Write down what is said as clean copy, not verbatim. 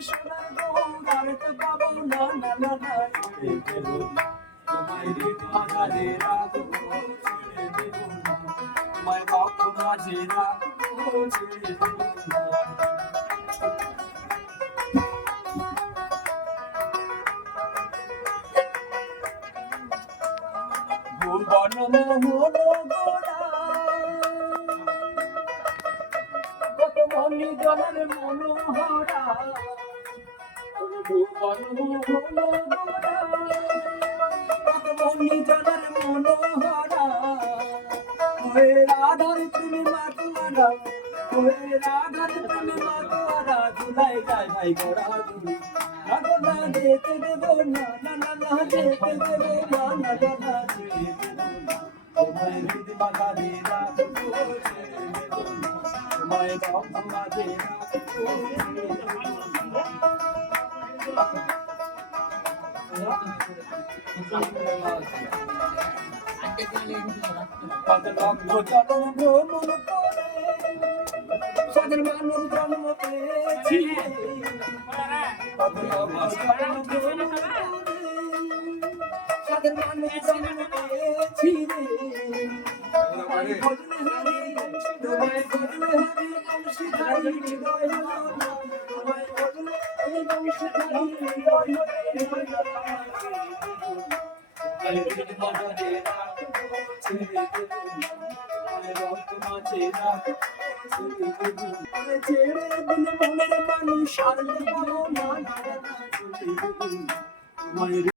সোনার গৌর তো পাবো না না না না ছেড়ে দেব না তোমায় হৃদ মাঝারে রাখবো ছেড়ে দেব না তোমায় বক্ষ মাঝে রাখবো ছেড়ে দেব না ভুবন মোহন গোড়া কত মনি জনের মনোহরা ভুবন মোহন গোড়া কত মনি জনের মনোহরা ওরে রাধার তুমি মাতুয়ারা ওরে রাধার তুমি মাতুয়ারা ধুলাই যায় ভাই গোড়া ধুলি না যেতে দেব না না না না যেতে দেব না না না না যেতে দেব না তোমায় হৃদ বাগানে রাখবো ছেড়ে দেব না তোমায় বক্ষ মাঝে রাখবো ছেড়ে দেব না কত লক্ষ জনম ভ্রমণ করে সাদের মানব জন্ম পেয়েছি কত লক্ষ জনম ভ্রমণ করে সাদের মানব জন্ম পেয়েছি তোমায় ভজনে হরি তোমায় ভজনে হরি বংশীধারী হৃদয় তোমায় ভজনে হরি বংশীধারী হৃদয় ছেড়ে দিলে মনের মানুষ আর